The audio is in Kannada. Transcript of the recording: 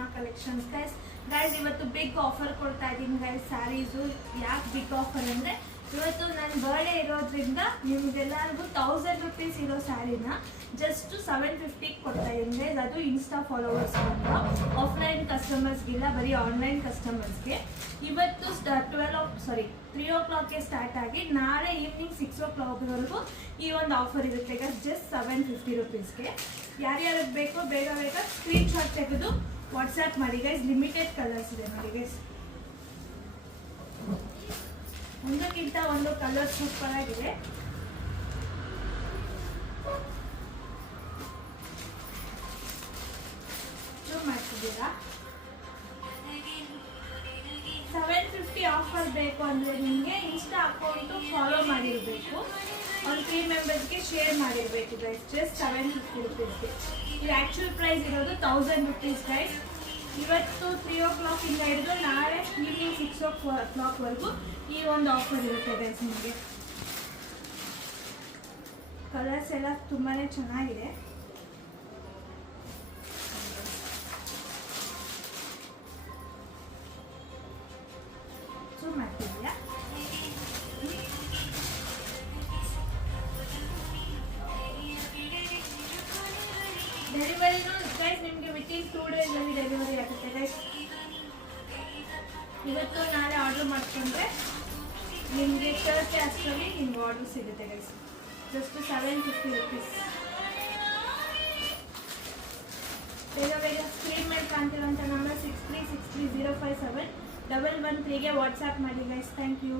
Hema collections guys. ಇವತ್ತು ಬಿಗ್ ಆಫರ್ ಕೊಡ್ತಾ ಇದ್ದೀನಿ ಗೈಸ್ ಸ್ಯಾರೀಸು. ಯಾಕೆ ಬಿಗ್ ಆಫರ್ ಅಂದರೆ ಇವತ್ತು ನನ್ನ ಬರ್ಡೇ ಇರೋದ್ರಿಂದ ನಿಮ್ಗೆಲ್ಲರಿಗೂ 1000 rupees ಇರೋ ಸ್ಯಾರಿನ ಜಸ್ಟ್ 750 ಕೊಡ್ತಾ ಇದ್ದೀನಿ ಗೈಸ್. ಅದು ಇನ್ಸ್ಟಾ ಫಾಲೋವರ್ಸ್ ಅಂತ, ಆಫ್ಲೈನ್ ಕಸ್ಟಮರ್ಸ್ಗಿಲ್ಲ, ಬರೀ ಆನ್ಲೈನ್ ಕಸ್ಟಮರ್ಸ್ಗೆ. ಇವತ್ತು 3 o'clock ಸ್ಟಾರ್ಟ್ ಆಗಿ ನಾಳೆ ಈವ್ನಿಂಗ್ 6 o'clockವರೆಗೂ ಈ ಒಂದು ಆಫರ್ ಇರುತ್ತೆ ಗೈಸ್, ಜಸ್ಟ್ 750 rupeesಗೆ. ಯಾರ್ಯಾರಿಗೆ ಬೇಕೋ ಬೇಗ ಸ್ಕ್ರೀನ್ಶಾಟ್ ತೆಗೆದು ವಾಟ್ಸ್ಆ್ಯಪ್ ಮಾಡಿ ಗೈಸ್. ಲಿಮಿಟೆಡ್ ಕಲರ್ಸ್ ಇದೆ ನೋಡಿ ಗೈಸ್, ಒಂದಕ್ಕಿಂತ ಒಂದು ಕಲರ್ ಸೂಪರ್ ಆಗಿದೆ. ಮಾಡ್ತಿದ್ದೀರಾ 750 ಆಫರ್ ಬೇಕು ಅಂದರೆ ನಿಮಗೆ ಇನ್ಸ್ಟಾ ಅಕೌಂಟು ಫಾಲೋ ಮಾಡಿರಬೇಕು, ಒಂದು 3 ಮೆಂಬರ್ಸ್ಗೆ ಶೇರ್ ಮಾಡಿರಬೇಕು ಗೈಸ್. ಜಸ್ಟ್ 750 rupeesಗೆ. ಇದು ಆ್ಯಕ್ಚುಲ್ ಪ್ರೈಸ್ ಇರೋದು 1000 rupees ಗೈಸ್. ಇವತ್ತು 3 o'clock ಇಂದ ಹಿಡಿದು ನಾಳೆ ಈವ್ನಿಂಗ್ 6 o'clockವರೆಗೂ ಈ ಒಂದು ಆಫರ್ ಇರುತ್ತೆ ಗೈಸ್. ನಿಮಗೆ ಕಲರ್ಸ್ ಎಲ್ಲ ತುಂಬಾ ಚೆನ್ನಾಗಿದೆ. ಮಾಡ್ತಿದ್ದೀರಾ ಡೆಲಿವರಿನೂ ಗೈಸ್ ನಿಮಗೆ ವಿತಿನ್ 2 days ಡೆಲಿವರಿ ಆಗುತ್ತೆ ಗೈಸ್. ಇವತ್ತು ನಾಳೆ ಆರ್ಡರ್ ಮಾಡ್ಕೊಂಡ್ರೆ ನಿಮಗೆ ಥರ್ಸ್ಡೇ ಅಷ್ಟರಲ್ಲಿ ನಿಮ್ಗೆ ಆರ್ಡರ್ ಸಿಗುತ್ತೆ ಗೈಸ್. Just 750 rupees. ಬೇಗ ಸ್ಕ್ರೀನ್ ಮೇಲೆ ಕಾಣ್ತಿರೋಂಥ ನಂಬರ್ 6363057113ಗೆ ವಾಟ್ಸ್ಆ್ಯಪ್ ಮಾಡಿ ಗೈಸ್. Thank you.